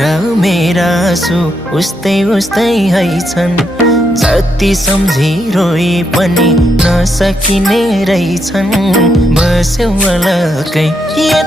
र मेरा आँसु उस्तै उस्तै हैछन्। जति सम्झी रोए पनि नसकिने रहेछन्। बस्यौ अलग्गै